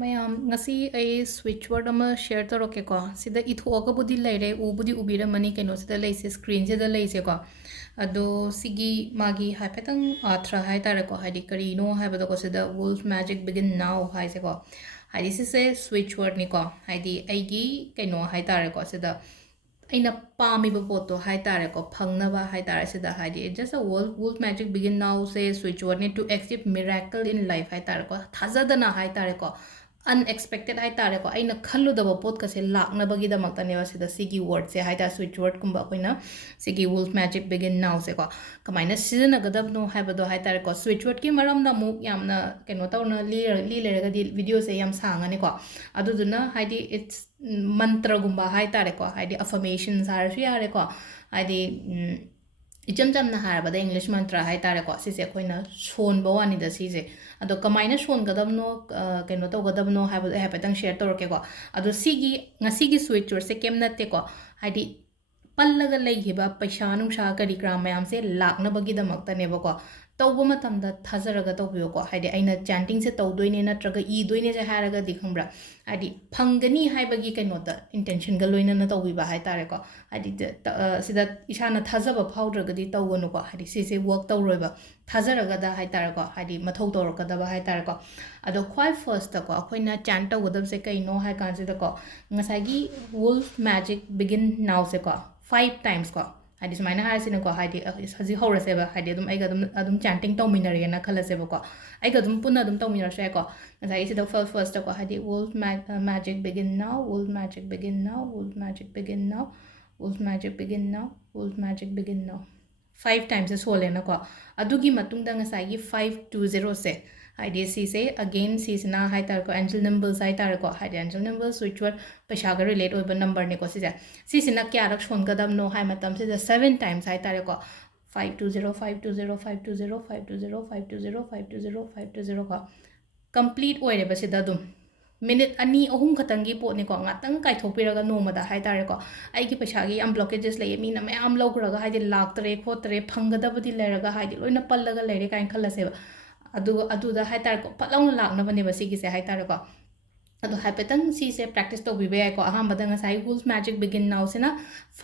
ꯃꯌꯥꯝ ꯉꯁꯤ ꯑꯩ ꯁ꯭ꯋꯤꯆ ꯋꯥꯔꯗ ꯑꯃ ꯁꯦꯌꯔ ꯇꯧꯔꯛꯀꯦꯀꯣ ꯁꯤꯗ ꯏꯊꯣꯛꯑꯒꯕꯨꯗꯤ ꯂꯩꯔꯦ ꯎꯕꯨꯗꯤ ꯎꯕꯤꯔꯝꯃꯅꯤ ꯀꯩꯅꯣꯁꯤꯗ ꯂꯩꯁꯦ ꯁ꯭ꯀ꯭ꯔꯤꯟꯁꯤꯗ ꯂꯩꯁꯦꯀꯣ ꯑꯗꯣ ꯁꯤꯒꯤ ꯃꯥꯒꯤ ꯍꯥꯏꯐꯦꯠꯇꯪ ꯑꯥꯊ꯭ꯔ ꯍꯥꯏꯇꯥꯔꯦꯀꯣ ꯍꯥꯏꯗꯤ ꯀꯔꯤꯅꯣ ꯍꯥꯏꯕꯗꯀꯣ ꯁꯤꯗ ꯋꯨꯜꯐ ꯃꯦꯖꯤꯛ ꯕꯤꯒꯤꯟ ꯅꯥꯎ ꯍꯥꯏꯁꯦꯀꯣ ꯍꯥꯏꯗꯤ ꯁꯤꯁꯦ ꯁ꯭ꯋꯤꯆ ꯋꯥꯔꯗꯅꯤꯀꯣ ꯍꯥꯏꯗꯤ ꯑꯩꯒꯤ ꯀꯩꯅꯣ ꯍꯥꯏꯇꯥꯔꯦꯀꯣ ꯁꯤꯗ ꯑꯩꯅ ꯄꯥꯝꯃꯤꯕ ꯄꯣꯠꯇꯣ ꯍꯥꯏꯇꯥꯔꯦꯀꯣ ꯐꯪꯅꯕ ꯍꯥꯏꯇꯥꯔꯦ ꯁꯤꯗ ꯍꯥꯏꯗꯤ ꯖꯁ ꯑ ꯋꯨꯜꯐ ꯃꯦꯖꯤꯛ ꯕꯤꯒꯤꯟ ꯅꯥꯎꯁꯦ ꯁ꯭ꯋꯤꯆ ꯋꯥꯔꯗꯅꯤ ꯇꯨ ꯑꯦꯛꯁꯤꯞ ꯃꯤꯔꯦꯀꯜ ꯏꯟ ꯂꯥꯏꯐ ꯍꯥꯏꯇꯥꯔꯦꯀꯣ ꯊꯥꯖꯗꯅ ꯍꯥꯏꯇꯥꯔꯦꯀꯣ unexpected ꯍꯥꯏꯇꯥꯔꯦꯀꯣ ꯑꯩꯅ ꯈꯜꯂꯨꯗꯕ ꯄꯣꯠꯀꯁꯦ ꯂꯥꯛꯅꯕꯒꯤꯗꯃꯛꯇꯅꯦꯕ ꯁꯤꯗ ꯁꯤꯒꯤ ꯋꯥꯔꯗꯁꯦ ꯍꯥꯏꯇꯥꯔꯦ ꯁ꯭ꯋꯤꯆ ꯋꯥꯔꯗꯀꯨꯝꯕ ꯑꯩꯈꯣꯏꯅ ꯁꯤꯒꯤ ꯋꯨꯜꯐ ꯃꯦꯖꯤꯛ ꯕꯤꯒꯤꯟ ꯅꯥꯎꯁꯦꯀꯣ ꯀꯃꯥꯏꯅ ꯁꯤꯖꯤꯟꯅꯒꯗꯕꯅꯣ ꯍꯥꯏꯕꯗꯣ ꯍꯥꯏꯇꯥꯔꯦꯀꯣ ꯁ꯭ꯋꯤꯆ ꯋꯥꯔꯗꯀꯤ ꯃꯔꯝꯗ ꯑꯃꯨꯛ ꯌꯥꯝꯅ ꯀꯩꯅꯣ ꯇꯧꯅ ꯂꯤ ꯂꯩꯔꯒꯗꯤ ꯚꯤꯗꯤꯑꯣꯁꯦ ꯌꯥꯝ ꯁꯥꯡꯉꯅꯤꯀꯣ ꯑꯗꯨꯗꯨꯅ ꯍꯥꯏꯗꯤ ꯏꯠꯁ ꯃꯟꯇ꯭ꯔꯒꯨꯝꯕ ꯍꯥꯏꯇꯥꯔꯦꯀꯣ ꯍꯥꯏꯗꯤ ꯑꯐꯔꯃꯦꯁꯟꯁ ꯍꯥꯏꯔꯁꯨ ꯌꯥꯔꯦꯀꯣ ꯍꯥꯏꯗꯤ ꯏꯆꯝ ꯆꯝꯅ ꯍꯥꯏꯔꯕꯗ ꯏꯪꯂꯤꯁ ꯃꯟꯇ꯭ꯔ ꯍꯥꯏꯇꯥꯔꯦꯀꯣ ꯁꯤꯁꯦ ꯑꯩꯈꯣꯏꯅ ꯁꯣꯟꯕ ꯋꯥꯅꯤꯗ ꯁꯤꯁꯦ ꯑꯗꯣ ꯀꯃꯥꯏꯅ ꯁꯣꯟꯒꯗꯕꯅꯣ ꯀꯩꯅꯣ ꯇꯧꯒꯗꯕꯅꯣ ꯍꯥꯏꯕꯗꯣ ꯑꯩ ꯍꯥꯏꯐꯦꯠꯇꯪ ꯁꯦꯌꯔ ꯇꯧꯔꯛꯀꯦꯀꯣ ꯑꯗꯣ ꯁꯤꯒꯤ ꯉꯁꯤꯒꯤ ꯁ꯭ꯋꯤꯆ ꯋꯥꯔꯗꯁꯦ ꯀꯩꯝ ꯅꯠꯇꯦꯀꯣ ꯍꯥꯏꯗꯤ ꯄꯜꯂꯒ ꯂꯩꯈꯤꯕ ꯄꯩꯁꯥ ꯅꯨꯡꯁꯥ ꯀꯔꯤ ꯀꯔꯥ ꯃꯌꯥꯝꯁꯦ ꯂꯥꯛꯅꯕꯒꯤꯗꯃꯛꯇꯅꯦꯕꯀꯣ ꯇꯧꯕ ꯃꯇꯝꯗ ꯊꯥꯖꯔꯒ ꯇꯧꯕꯤꯌꯣꯀꯣ ꯍꯥꯏꯗꯤ ꯑꯩꯅ ꯆꯥꯟꯇꯤꯡꯁꯦ ꯇꯧꯗꯣꯏꯅꯦ ꯅꯠꯇ꯭ꯔꯒ ꯏꯗꯣꯏꯅꯦꯁꯦ ꯍꯥꯏꯔꯒꯗꯤ ꯈꯪꯕ꯭ꯔꯥ ꯍꯥꯏꯗꯤ ꯐꯪꯒꯅꯤ ꯍꯥꯏꯕꯒꯤ ꯀꯩꯅꯣꯗ ꯏꯟꯇꯦꯟꯁꯟꯒ ꯂꯣꯏꯅꯅ ꯇꯧꯕꯤꯕ ꯍꯥꯏꯇꯥꯔꯦꯀꯣ ꯍꯥꯏꯗꯤ ꯁꯤꯗ ꯏꯁꯥꯅ ꯊꯥꯖꯕ ꯐꯥꯎꯗ꯭ꯔꯒꯗꯤ ꯇꯧꯒꯅꯨꯀꯣ ꯍꯥꯏꯗꯤ ꯁꯤꯁꯦ ꯋꯔꯛ ꯇꯧꯔꯣꯏꯕ ꯊꯥꯖꯔꯒꯗ ꯍꯥꯏꯇꯥꯔꯦꯀꯣ ꯍꯥꯏꯗꯤ ꯃꯊꯧ ꯇꯧꯔꯛꯀꯗꯕ ꯍꯥꯏꯇꯥꯔꯦꯀꯣ ꯑꯗꯣ ꯈ꯭ꯋꯥꯏ ꯐꯥꯔꯁꯇꯀꯣ ꯑꯩꯈꯣꯏꯅ ꯆꯥꯟ ꯇꯧꯒꯗꯕꯁꯦ ꯀꯩꯅꯣ ꯍꯥꯏ ꯀꯥꯟꯁꯤꯗꯀꯣ ꯉꯁꯥꯏꯒꯤ ꯋꯨꯜꯐ ꯃꯦꯖꯤꯛ ꯕꯤꯒꯤꯟ ꯅꯥꯎꯁꯦꯀꯣ 5 times ꯀꯣ ꯍꯥꯏꯗꯤ ꯁꯨꯃꯥꯏꯅ ꯍꯥꯏꯔꯁꯤꯅꯀꯣ ꯍꯥꯏꯗꯤ ꯍꯧꯖꯤꯛ ꯍꯧꯔꯁꯦꯕ ꯍꯥꯏꯗꯤ ꯑꯗꯨꯝ ꯑꯩꯒ ꯑꯗꯨꯝ ꯆꯥꯟꯇꯤꯡ ꯇꯧꯃꯤꯟꯅꯔꯦꯅ ꯈꯜꯂꯁꯦꯕꯀꯣ ꯑꯩꯒ ꯑꯗꯨꯝ ꯄꯨꯟꯅ ꯑꯗꯨꯝ ꯇꯧꯃꯤꯟꯅꯔꯁꯨ ꯌꯥꯏꯀꯣ ꯉꯁꯥꯏꯒꯤ ꯁꯤꯗ ꯐꯥꯔꯁꯇꯀꯣ ꯍꯥꯏꯗꯤ ꯋꯨꯜꯐ ꯃꯦꯖꯤꯛ ꯕꯤꯒꯤꯟ ꯅꯥꯎ ꯋꯨꯜꯐ ꯃꯦꯖꯤꯛ ꯕꯤꯒꯤꯟ ꯅꯥꯎ ꯋꯨꯜꯐ ꯃꯦꯖꯤꯛ ꯕꯤꯒꯤꯟ ꯅꯥꯎ ꯋꯨꯜꯐ ꯃꯦꯖꯤꯛ ꯕꯤꯒꯤꯟ ꯅꯥꯎ ꯋꯨꯜꯐ ꯃꯦꯖꯤꯛ ꯕꯤꯒꯤꯟ ꯅꯥꯎ 5 times ꯁꯣꯜꯂꯦꯅꯀꯣ ꯑꯗꯨꯒꯤ ꯃꯇꯨꯡꯗ ꯉꯁꯥꯏꯒꯤ 520ꯁꯦ ꯍꯥꯏꯗꯤ ꯁꯤꯁꯦ ꯑꯒꯦꯟ ꯁꯤꯁꯤꯅ ꯍꯥꯏꯇꯥꯔꯦꯀꯣ ꯑꯦꯟꯖꯦꯜ ꯅꯝꯕꯔꯁ ꯍꯥꯏꯇꯥꯔꯦꯀꯣ ꯍꯥꯏꯗꯤ ꯑꯦꯟꯖꯦꯜ ꯅꯝꯕꯔ ꯁ꯭ꯋꯤꯆ ꯋꯥꯔꯗ ꯄꯩꯁꯥꯒ ꯔꯤꯂꯦꯠ ꯑꯣꯏꯕ ꯅꯝꯕꯔꯅꯦꯀꯣ ꯁꯤꯁꯤꯅ ꯀꯌꯥꯔꯛ ꯁꯣꯟꯒꯗꯕꯅꯣ ꯍꯥꯏ ꯃꯇꯝꯁꯤꯗ 7 times ꯍꯥꯏꯇꯥꯔꯦꯀꯣ 520 520 520 520 520 520 520 ꯀꯣ ꯀꯝꯄ꯭ꯂꯤꯠ ꯑꯣꯏꯔꯦꯕ ꯁꯤꯗ ꯑꯗꯨꯝ ꯃꯤꯅꯤꯠ 2-3 ꯈꯛꯇꯪꯒꯤ ꯄꯣꯠꯅꯤꯀꯣ ꯉꯥꯛꯇꯪ ꯀꯥꯏꯊꯣꯛꯄꯤꯔꯒ ꯅꯣꯡꯃꯗ ꯍꯥꯏꯇꯥꯔꯦꯀꯣ ꯑꯩꯒꯤ ꯄꯩꯁꯥꯒꯤ ꯌꯥꯝ ꯕ꯭ꯂꯣꯀꯦꯖꯦꯁ ꯂꯩꯌꯦ ꯃꯤꯅ ꯃꯌꯥꯝ ꯂꯧꯈ꯭ꯔꯒ ꯍꯥꯏꯗꯤ ꯂꯥꯛꯇ꯭ꯔꯦ ꯈꯣꯠꯇ꯭ꯔꯦ ꯐꯪꯒꯗꯕꯗꯤ ꯂꯩꯔꯒ ꯍꯥꯏꯗꯤ ꯂꯣꯏꯅ ꯄꯜꯂꯒ ꯂꯩꯔꯦ ꯀꯥꯏꯅ ꯈꯜꯂꯁꯦꯕ ꯑꯗꯨꯒ ꯑꯗꯨꯗ ꯍꯥꯏꯇꯥꯔꯦꯀꯣ ꯐꯠ ꯂꯥꯎꯅ ꯂꯥꯛꯅꯕꯅꯦꯕ ꯁꯤꯒꯤꯁꯦ ꯍꯥꯏꯇꯥꯔꯦꯀꯣ ꯑꯗꯣ ꯍꯥꯏꯐꯦꯠꯇꯪ ꯁꯤꯁꯦ ꯄ꯭ꯔꯦꯛꯇꯤꯁ ꯇꯧꯕꯤꯕ ꯌꯥꯏꯀꯣ ꯑꯍꯥꯟꯕꯗ ꯉꯁꯥꯏ ꯋꯨꯜꯐ ꯃꯦꯖꯤꯛ ꯕꯤꯒꯤꯟ ꯅꯥꯎꯁꯤꯅ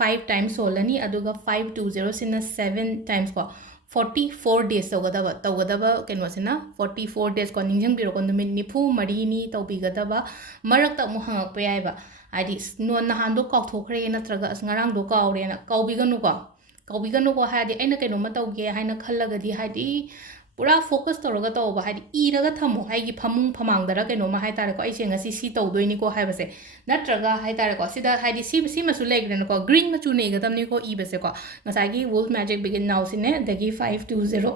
5 times ꯁꯣꯜꯂꯅꯤ ꯑꯗꯨꯒ 520 ꯁꯤꯅ 7 times ꯀꯣ 44 days ꯇꯧꯒꯗꯕ ꯀꯩꯅꯣꯁꯤꯅ 44 days ꯀꯣ ꯅꯤꯡꯁꯤꯡꯕꯤꯔꯣꯀꯣ ꯅꯨꯃꯤꯠ 94ꯅꯤ ꯇꯧꯕꯤꯒꯗꯕ ꯃꯔꯛꯇ ꯑꯃꯨꯛ ꯍꯪꯉꯛꯄ ꯌꯥꯏꯕ ꯍꯥꯏꯗꯤ ꯅꯍꯥꯟꯗꯣ ꯀꯥꯎꯊꯣꯛꯈ꯭ꯔꯦ ꯅꯠꯇ꯭ꯔꯒ ꯑꯁ ꯉꯔꯥꯡꯗꯣ ꯀꯥꯎꯔꯦꯅ ꯀꯥꯎꯕꯤꯒꯅꯨꯀꯣ ꯍꯥꯏꯗꯤ ꯑꯩꯅ ꯀꯩꯅꯣꯝꯃ ꯇꯧꯒꯦ ꯍꯥꯏꯅ ꯈꯜꯂꯒꯗꯤ ꯍꯥꯏꯗꯤ ꯄꯨꯔꯥ ꯐꯣꯀꯁ ꯇꯧꯔꯒ ꯇꯧꯕ ꯍꯥꯏꯗꯤ ꯏꯔꯒ ꯊꯝꯃꯣ ꯑꯩꯒꯤ ꯐꯃꯨꯡ ꯐꯃꯥꯡꯗꯔ ꯀꯩꯅꯣꯝꯃ ꯍꯥꯏꯇꯥꯔꯦꯀꯣ ꯑꯩꯁꯦ ꯉꯁꯤ ꯁꯤ ꯇꯧꯗꯣꯏꯅꯤꯀꯣ ꯍꯥꯏꯕꯁꯦ ꯅꯠꯇ꯭ꯔꯒ ꯍꯥꯏꯇꯥꯔꯦꯀꯣ ꯁꯤꯗ ꯍꯥꯏꯗꯤ ꯁꯤꯃꯁꯨ ꯂꯩꯈ꯭ꯔꯦꯅꯀꯣ ꯒ꯭ꯔꯤꯟ ꯃꯆꯨ ꯅꯩꯒꯗꯕꯅꯤꯀꯣ ꯏꯕꯁꯦꯀꯣ ꯉꯁꯥꯏꯒꯤ ꯋꯨꯜꯐ ꯃꯦꯖꯤꯛ ꯕꯤꯒꯤꯟ ꯅꯥꯎꯁꯤꯅꯦ ꯑꯗꯒꯤ 520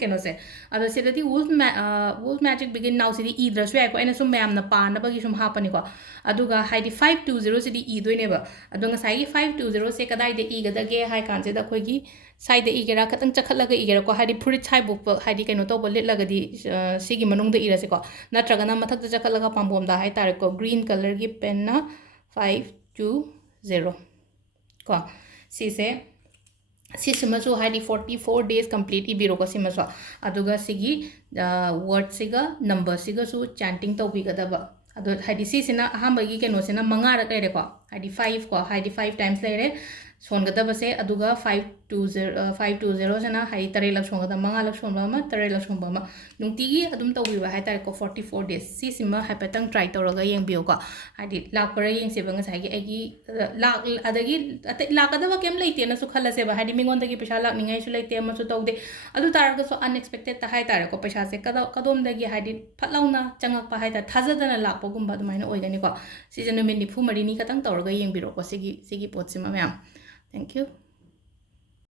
ꯀꯩꯅꯣꯁꯦ ꯑꯗꯣ ꯁꯤꯗꯗꯤ ꯋꯨꯜꯐ ꯃꯦꯖꯤꯛ ꯕꯤꯒꯤꯟ ꯅꯥꯎꯁꯤꯗꯤ ꯏꯗ꯭ꯔꯁꯨ ꯌꯥꯏꯀꯣ ꯑꯩꯅ ꯁꯨꯝ ꯃꯌꯥꯝꯅ ꯄꯥꯅꯕꯒꯤ ꯁꯨꯝ ꯍꯥꯞꯄꯅꯤꯀꯣ ꯑꯗꯨꯒ ꯍꯥꯏꯗꯤ 520 ꯁꯤꯗꯤ ꯏꯗꯣꯏꯅꯦꯕ ꯑꯗꯣ ꯉꯁꯥꯏꯒꯤ 520ꯁꯦ ꯀꯗꯥꯏꯗ ꯏꯒꯗꯒꯦ ꯍꯥꯏ ꯀꯥꯟꯁꯤꯗ ꯑꯩꯈꯣꯏꯒꯤ ꯁꯥꯏꯗ ꯏꯒꯦꯔꯥ ꯈꯤꯇꯪ ꯆꯈꯠꯂꯒ ꯏꯒꯦꯔꯥꯀꯣ ꯍꯥꯏꯗꯤ ꯐꯨꯔꯤꯠ ꯁꯥꯏꯕꯣꯛꯄ ꯍꯥꯏꯗꯤ ꯀꯩꯅꯣ ꯇꯧꯕ ꯂꯤꯠꯂꯒꯗꯤ ꯁꯤꯒꯤ ꯃꯅꯨꯡꯗ ꯏꯔꯁꯦꯀꯣ ꯅꯠꯇ꯭ꯔꯒꯅ ꯃꯊꯛꯇ ꯆꯈꯠꯂꯒ ꯄꯥꯝꯕꯣꯝꯗ ꯍꯥꯏꯇꯥꯔꯦꯀꯣ ꯒ꯭ꯔꯤꯟ ꯀꯂꯔꯒꯤ ꯄꯦꯟꯅ 520 ꯀꯣ ꯁꯤꯁꯦ ꯁꯤꯁꯤꯃꯁꯨ ꯍꯥꯏꯗꯤ 44 days ꯀꯝꯄ꯭ꯂꯤꯠ ꯏꯕꯤꯔꯣꯀꯣ ꯁꯤꯃꯁꯨ ꯑꯗꯨꯒ ꯁꯤꯒꯤ ꯋꯥꯔꯗꯁꯤꯒ ꯅꯝꯕꯔꯁꯤꯒꯁꯨ ꯆꯥꯟꯇꯤꯡ ꯇꯧꯕꯤꯒꯗꯕ ꯑꯗꯣ ꯍꯥꯏꯗꯤ ꯁꯤꯁꯤꯅ ꯑꯍꯥꯟꯕꯒꯤ ꯀꯩꯅꯣꯁꯤꯅ 5ꯔꯛ ꯂꯩꯔꯦꯀꯣ ꯍꯥꯏꯗꯤ 5 ꯀꯣ ꯍꯥꯏꯗꯤ 5 times ꯂꯩꯔꯦ ꯁꯣꯟꯒꯗꯕꯁꯦ ꯑꯗꯨꯒ 520 ꯁꯤꯅ ꯍꯥꯏꯗꯤ 3ꯂꯛ ꯁꯣꯟꯒꯗꯕ 5ꯂꯛ ꯁꯣꯟꯕ ꯑꯃ 3ꯂꯛ ꯁꯣꯟꯕ ꯑꯃ ꯅꯨꯡꯇꯤꯒꯤ ꯑꯗꯨꯝ ꯇꯧꯕꯤꯕ ꯍꯥꯏꯇꯥꯔꯦꯀꯣ 44 days ꯁꯤꯁꯤꯃ ꯍꯥꯏꯐꯦꯠꯇꯪ ꯇ꯭ꯔꯥꯏ ꯇꯧꯔꯒ ꯌꯦꯡꯕꯤꯌꯨꯀꯣ ꯍꯥꯏꯗꯤ ꯂꯥꯛꯄꯔꯥ ꯌꯦꯡꯁꯦꯕ ꯉꯁꯥꯏꯒꯤ ꯑꯩꯒꯤ ꯑꯗꯒꯤ ꯑꯇꯩ ꯂꯥꯛꯀꯗꯕ ꯀꯩꯝ ꯂꯩꯇꯦꯅꯁꯨ ꯈꯜꯂꯁꯦꯕ ꯍꯥꯏꯗꯤ ꯃꯤꯉꯣꯟꯗꯒꯤ ꯄꯩꯁꯥ ꯂꯥꯛꯅꯤꯡꯉꯥꯏꯁꯨ ꯂꯩꯇꯦ ꯑꯃꯁꯨ ꯇꯧꯗꯦ ꯑꯗꯨ ꯇꯥꯔꯒꯁꯨ ꯑꯟꯑꯦꯛꯁꯄꯦꯛꯇꯦꯗꯇ ꯍꯥꯏꯇꯥꯔꯦꯀꯣ ꯄꯩꯁꯥꯁꯦ ꯀꯗꯣꯝꯗꯒꯤ ꯍꯥꯏꯗꯤ ꯐꯠ ꯂꯥꯎꯅ ꯆꯪꯉꯛꯄ ꯍꯥꯏꯇꯥꯔꯦ ꯊꯥꯖꯗꯅ ꯂꯥꯛꯄꯒꯨꯝꯕ ꯑꯗꯨꯃꯥꯏꯅ ꯑꯣꯏꯒꯅꯤꯀꯣ ꯁꯤꯁꯦ ꯅꯨꯃꯤꯠ 94ꯅꯤ ꯈꯛꯇꯪ ꯇꯧꯔꯒ ꯌꯦꯡꯕꯤꯔꯣꯀꯣ ꯁꯤꯒꯤ ꯄꯣꯠꯁꯤꯃ ꯃꯌꯥꯝ ꯊꯦꯡꯛ ꯌꯨ